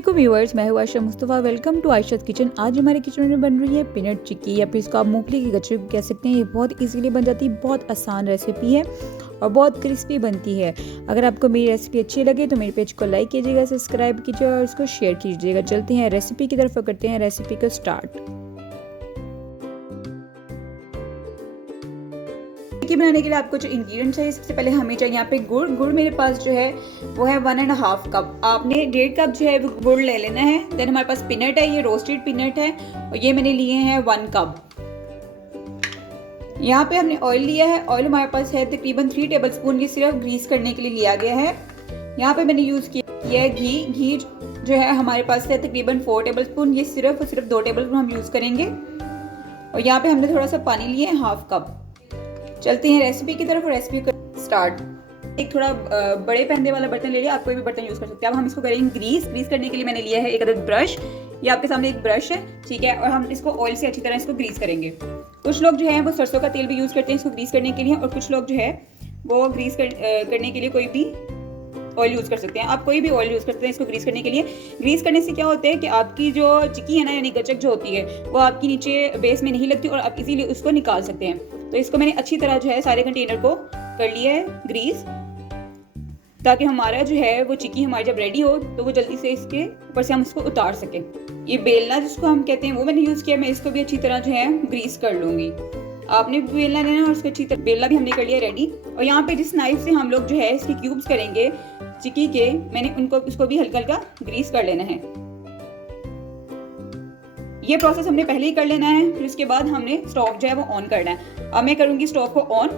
अस्सलामुअलैकुम व्यूअर्स, मैं हूँ Ayesha Mustafa. Welcome to Ayesha's kitchen. आज हमारे किचन में बन रही है पीनट चिक्की या फिर इसको आप मूंगफली की गचरी कह सकते हैं। ये बहुत इजीली बन जाती है, बहुत आसान रेसिपी है और बहुत क्रिस्पी बनती है। अगर आपको मेरी रेसिपी अच्छी लगे तो मेरे पेज को लाइक कीजिएगा, सब्सक्राइब कीजिएगा और इसको शेयर कीजिएगा। चलते हैं रेसिपी की तरफ, करते हैं रेसिपी को स्टार्ट। बनाने के लिए आपको जो इंग्रेडिएंट्स चाहिए, सबसे पहले हमें चाहिए यहाँ पे गुड़ मेरे पास जो है वो है 1.5 कप। आपने 1.5 कप जो है वो गुड़ ले लेना है। देन हमारे पास पीनट है, ये रोस्टेड पीनट है और ये मैंने लिए हैं 1 कप। यहाँ पे हमने ऑयल लिया है। ऑयल हमारे पास है तकरीबन 3 टेबलस्पून, ये सिर्फ ग्रीस करने के लिए लिया गया है। यहाँ पे मैंने यूज किया है घी जो है हमारे पास है तकरीबन 4 टेबलस्पून, ये सिर्फ 2 टेबलस्पून हम यूज करेंगे। और यहाँ पे हमने थोड़ा सा पानी लिया है 1/2 कप। चलते हैं रेसिपी की तरफ। रेसिपी का स्टार्ट। एक थोड़ा बड़े पहनने वाला बर्तन ले लिया, आप कोई भी बर्तन यूज कर सकते हैं। अब हम इसको करेंगे ग्रीस करने के लिए मैंने लिया है एक अदद ब्रश। ये आपके सामने एक ब्रश है, ठीक है। और हम इसको ऑयल से अच्छी तरह इसको ग्रीस करेंगे। कुछ लोग जो है वो सरसों का तेल भी यूज करते हैं इसको ग्रीस करने के लिए, और कुछ लोग जो है वो ग्रीस करने के लिए कोई भी ऑयल यूज कर सकते हैं। आप कोई भी ऑयल यूज करते हैं इसको ग्रीस करने के लिए। ग्रीस करने से क्या होता है कि आपकी जो चिक्की है ना, यानी गचक जो होती है, वो आपकी नीचे बेस में नहीं लगती और आप इजीली उसको निकाल सकते हैं। तो इसको मैंने अच्छी तरह जो है सारे कंटेनर को कर लिया है ग्रीस, ताकि हमारा जो है वो चिक्की हमारी जब रेडी हो तो वो जल्दी से इसके ऊपर से हम इसको उतार सकें। ये बेलना जिसको हम कहते हैं वो मैंने यूज किया। मैं इसको भी अच्छी तरह जो है ग्रीस कर लूंगी। आपने बेलना लेना और उसको अच्छी तरह बेलना भी हमने कर लिया रेडी। और यहाँ पे जिस नाइफ से हम लोग जो है इसके क्यूब्स करेंगे चिक्की के, मैंने उसको भी हल्का हल्का ग्रीस कर लेना है। ये प्रोसेस हमने पहले ही कर लेना है। फिर उसके बाद हमने स्टोव जो है वो ऑन करना है। अब मैं करूंगी स्टोव को ऑन।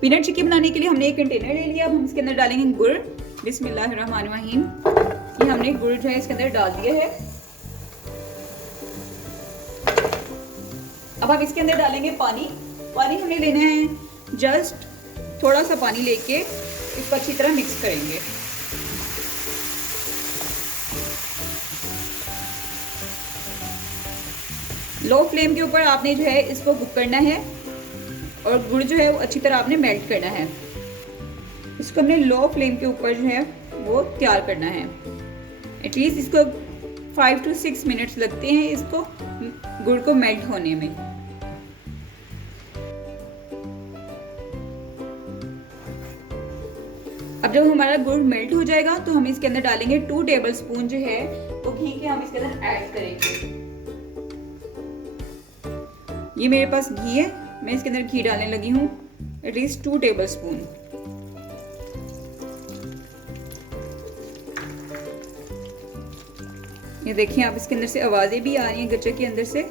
पीनट चिक्की बनाने के लिए हमने एक कंटेनर ले लिया। अब हम इसके अंदर डालेंगे गुड़। बिस्मिल्लाहिर्रहमानिर्रहीम। ये हमने गुड़ जो है इसके अंदर डाल दिया है। अब हम इसके अंदर डालेंगे पानी। पानी हमने लेना है जस्ट थोड़ा सा पानी लेके इसको अच्छी तरह मिक्स करेंगे। लो फ्लेम के ऊपर आपने जो है इसको कुक करना है और गुड़ जो है वो अच्छी तरह आपने मेल्ट करना है। इसको हमने लो फ्लेम के ऊपर जो है वो तैयार करना है। एटलीस्ट इसको 5 to 6 मिनट्स लगते हैं इसको गुड़ को मेल्ट होने में। अब जब हमारा गुड़ मेल्ट हो जाएगा तो हम इसके अंदर डालेंगे 2 टेबलस्पून जो है वो घी के हम इसके अंदर ऐड करेंगे। ये मेरे पास घी है, मैं इसके अंदर घी डालने लगी हूँ। It is 2 tablespoon. ये देखिए आप, इसके अंदर से आवाजें भी आ रही हैं गच्चे के अंदर से।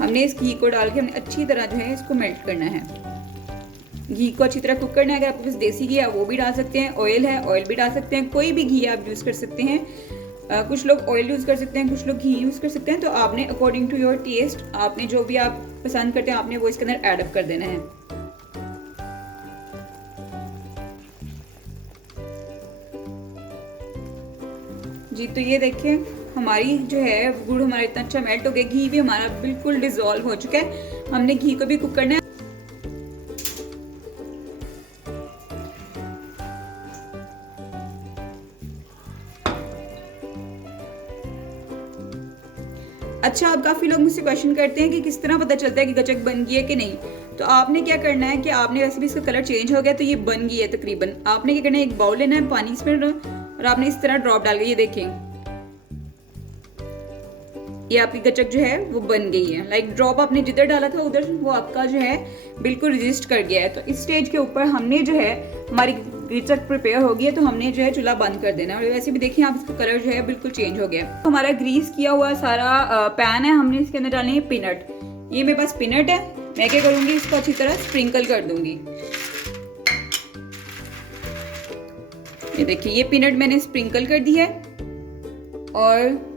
हमने इस घी को डाल के हमने अच्छी तरह जो है इसको मेल्ट करना है। घी को अच्छी तरह कुक करना है। अगर आपके पास देसी घी है वो भी डाल सकते हैं, ऑयल है ऑयल भी डाल सकते हैं, कोई भी घी आप यूज कर सकते हैं। कुछ लोग ऑयल यूज कर सकते हैं, कुछ लोग घी यूज कर सकते हैं। तो आपने अकॉर्डिंग टू योर टेस्ट, आपने जो भी आप पसंद करते हैं आपने वो इसके अंदर ऐड अप कर देना है। जी तो ये देखिए हमारी जो है गुड़ हमारा इतना अच्छा मेल्ट हो गया, घी भी हमारा बिल्कुल डिजोल्व हो चुका है। हमने घी को भी कुक करना है। अच्छा, अब काफ़ी लोग मुझसे क्वेश्चन करते हैं कि किस तरह पता चलता है कि गचक बन गई है कि नहीं। तो आपने क्या करना है कि आपने वैसे भी इसका कलर चेंज हो गया तो ये बन गई है तकरीबन। आपने क्या करना है, एक बाउल लेना है पानी इसमें और आपने इस तरह ड्रॉप डाल के, ये देखें ये आपकी गचक जो है वो बन गई है। लाइक ड्रॉप आपने जिधर डाला था उधर वो आपका जो है बिल्कुल रजिस्ट कर गया है। तो इस स्टेज के ऊपर हमने जो है हमारी गचक प्रिपेयर हो गई है तो हमने जो है चूल्हा बंद कर देना है। और वैसे भी देखिए आप, इसका कलर जो है बिल्कुल चेंज हो गया है। तो हमारा ग्रीस किया हुआ सारा पैन है, हमने इसके अंदर डालनी है पीनट। ये मेरे पास पीनट है। मैं क्या करूंगी, इसको अच्छी तरह स्प्रिंकल कर दूंगी। ये देखिए ये पीनट मैंने स्प्रिंकल कर दी है और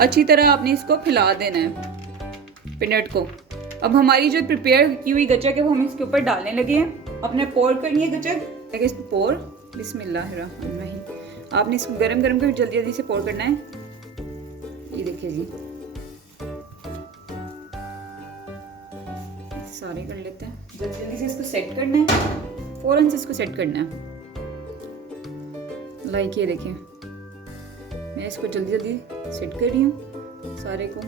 अच्छी तरह आपने इसको फैला देना है पीनट को। अब हमारी जो प्रिपेयर की हुई गचक है वो हम इसके ऊपर डालने लगे हैं। अपने पोर करनी है गचक, इसको पोर। बिस्मिल्लाहिर्रहमानिर्रहीम। आपने इसको गरम गरम कर जल्दी जल्दी से पोर करना है। ये देखिए जी, सारे कर लेते हैं। जल्दी जल्दी से इसको सेट करना है, फौरन से इसको सेट करना है। लाइक ये देखें, मैं इसको जल्दी जल्दी सेट कर रही हूँ सारे को।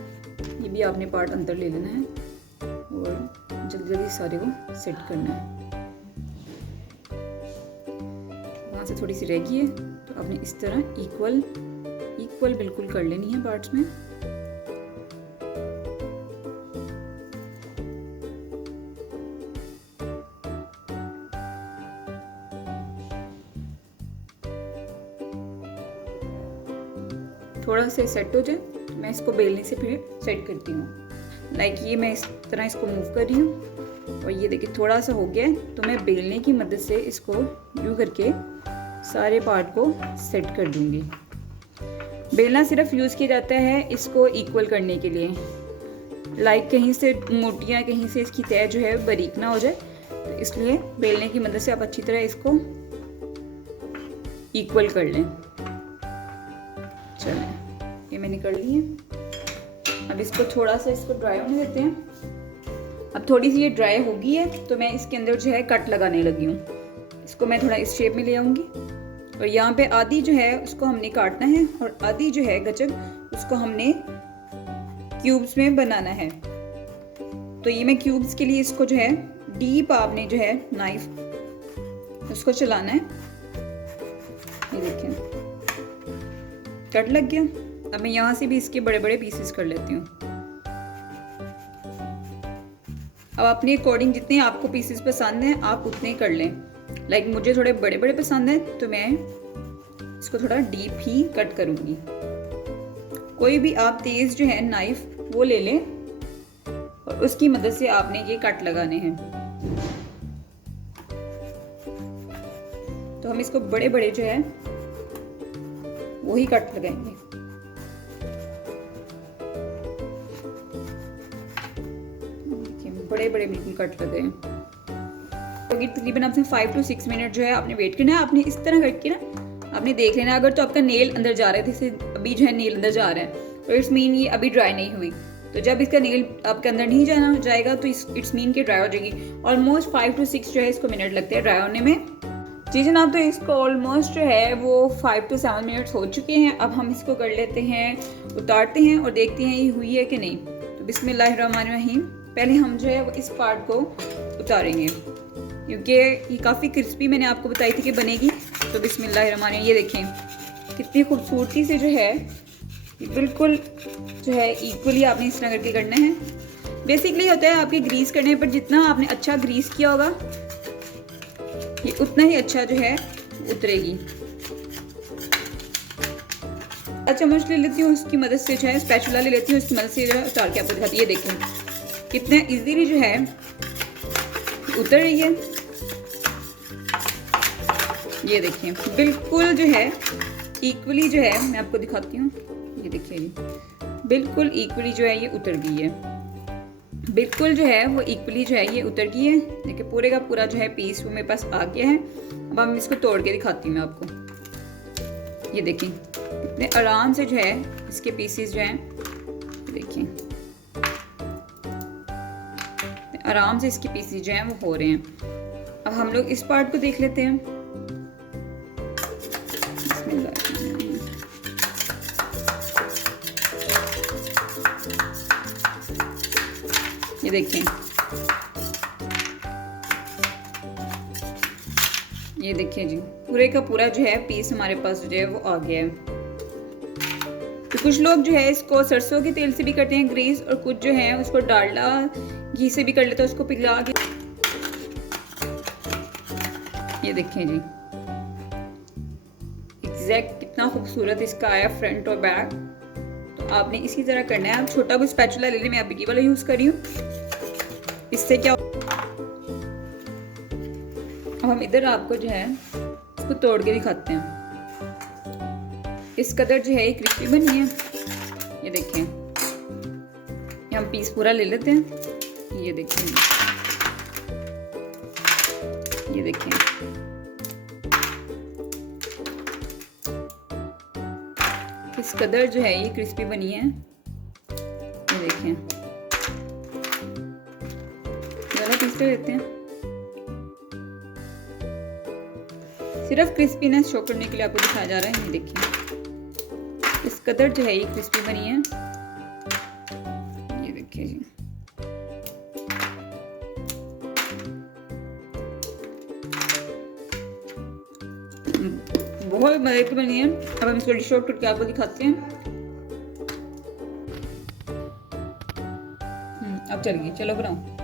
ये भी आपने पार्ट अंदर ले लेना है और जल्दी जल्दी सारे को सेट करना है। वहाँ से थोड़ी सी रह गई है तो आपने इस तरह इक्वल बिल्कुल कर लेनी है पार्ट्स में। थोड़ा सा सेट हो जाए तो मैं इसको बेलने से फिर सेट करती हूँ। लाइक ये मैं इस तरह इसको मूव कर रही हूँ और ये देखिए थोड़ा सा हो गया है तो मैं बेलने की मदद से इसको यूँ करके सारे पार्ट को सेट कर दूँगी। बेलना सिर्फ यूज़ किया जाता है इसको इक्वल करने के लिए। लाइक कहीं से मोटियाँ कहीं से इसकी तय जो है बारीक ना हो जाए, तो इसलिए बेलने की मदद से आप अच्छी तरह इसको इक्वल कर लें। चलें, ये मैंने कर ली है। अब इसको थोड़ा सा इसको ड्राई होने देते हैं। अब थोड़ी सी ये ड्राई हो गई है तो मैं इसके अंदर जो है कट लगाने लगी हूँ। इसको मैं थोड़ा इस शेप में ले आऊँगी और यहाँ पे आधी जो है उसको हमने काटना है और आधी जो है गचक उसको हमने क्यूब्स में बनाना है। तो ये मैं क्यूब्स के लिए इसको जो है डीप आपने जो है नाइफ उसको चलाना है। ये देखिए कट लग गया। अब मैं यहाँ से भी इसके बड़े बड़े पीसेस कर लेती हूँ। अब अपने अकॉर्डिंग जितने आपको पीसेस पसंद हैं आप उतने कर लें। लाइक मुझे थोड़े बड़े बड़े पसंद हैं तो मैं इसको थोड़ा डीप ही कट करूँगी। कोई भी आप तेज़ जो है नाइफ वो ले लें और उसकी मदद से आपने ये कट लगाने हैं। तो हम इसको बड़े बड़े जो है वही कट लगाएंगे। बड़े बड़े बिल्कुल कट लगे हैं। तो तकरीबन आपसे 5 to 6 मिनट जो है आपने वेट करना है। आपने इस तरह करके ना आपने देख लेना, अगर तो आपका नेल अंदर जा रहा है, जैसे अभी जो है नेल अंदर जा रहा है तो इट्स मीन ये अभी ड्राई नहीं हुई। तो जब इसका नेल आपके अंदर नहीं जाएगा तो इट्स मीन के ड्राई हो जाएगी। ऑलमोस्ट 5 to 6 जो है इसको मिनट लगते हैं ड्राई होने में। जी जनाब, तो इसको ऑलमोस्ट जो है वो 5 to 7 मिनट्स हो चुके हैं। अब हम इसको कर लेते हैं, उतारते हैं और देखते हैं ये हुई है कि नहीं। तो बिस्मिल्लाहिर्रहमानिर्रहीम, पहले हम जो है वो इस पार्ट को उतारेंगे क्योंकि ये काफ़ी क्रिस्पी मैंने आपको बताई थी कि बनेगी। तो बिस्मिल्लाहिर्रहमानिर्रहीम, ये देखें कितनी खूबसूरती से जो है बिल्कुल जो है इक्वली आपने इस तरह करके करना है। बेसिकली होता है आपके ग्रीस करने पर जितना आपने अच्छा ग्रीस किया होगा ये उतना ही अच्छा जो है उतरेगी। अच्छा चम्मच ले लेती हूँ, उसकी मदद से जो है स्पैचुला ले लेती हूँ, उसकी मदद से जो है उतार के आपको दिखाती है। ये देखें कितना इजीली जो है उतर रही है। ये देखिए बिल्कुल जो है इक्वली जो है, मैं आपको दिखाती हूँ। ये देखिए बिल्कुल इक्वली जो है ये उतर गई है। बिल्कुल जो है वो इक्वली जो है ये उतर गई है। देखिए पूरे का पूरा जो है पीस वो मेरे पास आ गया है। अब हम इसको तोड़ के दिखाती हूँ मैं आपको। ये देखिए इतने आराम से जो है इसके पीसेस जो हैं, देखिए आराम से इसके पीसेस जो हैं वो हो रहे हैं। अब हम लोग इस पार्ट को देख लेते हैं। ये देखें, ये देखिए जी पूरे का पूरा जो है पीस हमारे पास जो है वो आ गया है। तो कुछ लोग जो है इसको सरसों के तेल से भी करते हैं ग्रीस, और कुछ जो है उसको डालडा घी से भी कर लेते हैं, उसको पिघला के। ये देखें जी एग्जैक्ट कितना खूबसूरत इसका आया फ्रंट और बैक। तो आपने इसी तरह करना है। आप छोटा कोई स्पैचुला ले लें, मैं अभी वाला यूज कर रही हूँ। इससे क्या, अब हम इधर आपको जो है इसको तोड़ के दिखाते हैं। इस कदर जो है ये क्रिस्पी बनी है। ये देखें, ये हम पीस पूरा ले लेते हैं। ये देखें, ये देखें इस कदर जो है ये क्रिस्पी बनी है। ये देखें, ज़्यादा पीस ले लेते हैं। सिर्फ क्रिस्पीनेस शो करने के लिए आपको दिखाया जा रहा है। ये देखिए इस कदर जो है ये क्रिस्पी बनी है। ये देखिए जी, बहुत मजे की बनी है। अब हम इसको डिश आउट करके आपको दिखाते हैं। अब चलिए, चलो बनाओ।